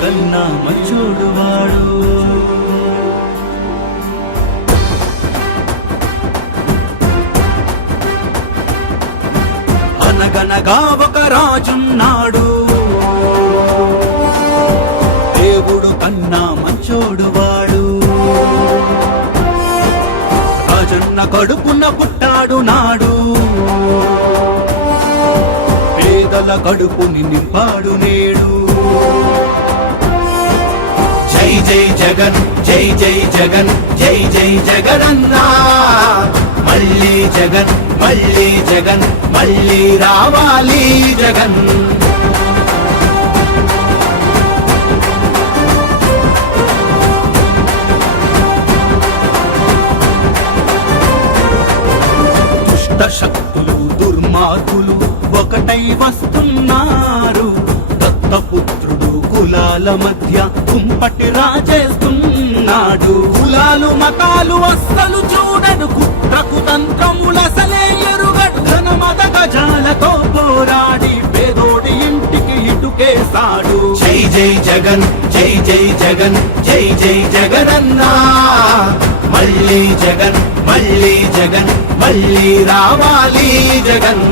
కన్నా మంచోడు వాడు అనగనగా ఒక రాజున్నాడు దేవుడు కన్నా మంచోడు వాడు రాజన్న కడుపున పుట్టాడు నాడు. పేదల కడుపుని నింపాడు నేడు. జై జగన్ జై జై జగన్ జై జై జగనన్నా. మళ్ళీ జగన్ మళ్ళీ జగన్ మళ్ళీ రావాలి జగన్. శక్తులు దుర్మార్గులు ఒకటై వస్తున్నారు. దత్తపుత్ర కులాల మధ్య కుంపటి రాజేస్తున్నాడు. కులాలు మతాలు అస్సలు చూడడు కుట్రకు తంత్రములసలే ఎరుగడు. ఘన మత గజాలతో పోరాడి పేదోడి ఇంటికి ఇటుకేశాడు. జై జై జగన్ జై జై జగన్ జై జై జగనన్నా. మళ్ళీ జగన్ మళ్ళీ జగన్ మళ్ళీ రావాలి జగన్.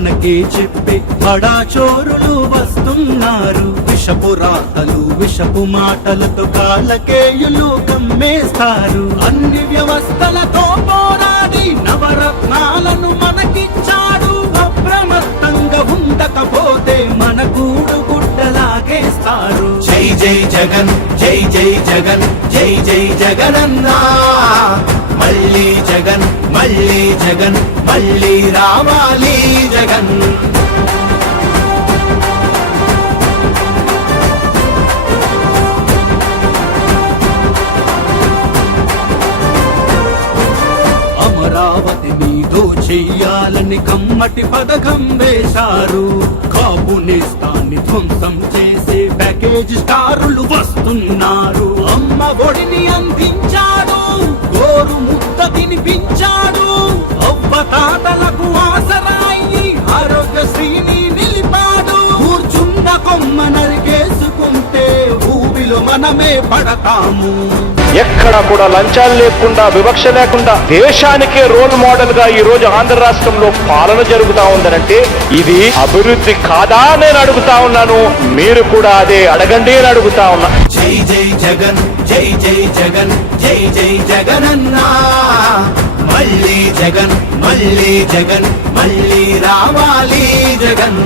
మనకే చెప్పి బడా చోరులు వస్తున్నారు. విషపు రాతలు విషపు మాటలతో కాలకేయులు కమ్మేస్తారు. అన్ని వ్యవస్థలతో పోరాడి నవరత్నాలను మనకిచ్చాడు. అప్రమత్తంగా ఉండకపోతే మన గూడు గుడ్డలాగేస్తారు. జై జై జగన్ జై జై జగన్ జై జై జగనన్నా. మళ్ళీ జగన్ మళ్ళీ జగన్ మళ్ళీ రావాలి జగన్. అమరావతి మీదో చెయ్యాలని కమ్మటి పథకం వేశారు. కాపునేస్తాన్ని ధ్వంసం చేసే ప్యాకేజ్ స్టారులు వస్తున్నారు. అమ్మ ఒడిని అందించాడు గోరు ముద్ద తినిపించాడు. అవ్వ తాతలకు ఆసరాయి ఆరోగ్యశ్రీని నిలిపాడు. కూర్చున్న కొమ్మ నరికేసుకుంటే ఊబిలో మనమే పడతాము. ఎక్కడ కూడా లంచాలు లేకుండా వివక్ష లేకుండా దేశానికే రోల్ మోడల్గా ఈ రోజు ఆంధ్ర రాష్ట్రంలో పాలన జరుగుతా ఉందనంటే ఇది అభివృద్ధి కాదా నేను అడుగుతా ఉన్నాను. మీరు కూడా అదే అడగండి అని అడుగుతా ఉన్నా. జై జై జగన్ జై జై జగన్ జై జై జగనన్నా. మళ్ళీ జగన్ మళ్ళీ జగన్ మళ్ళీ రావాలి జగన్.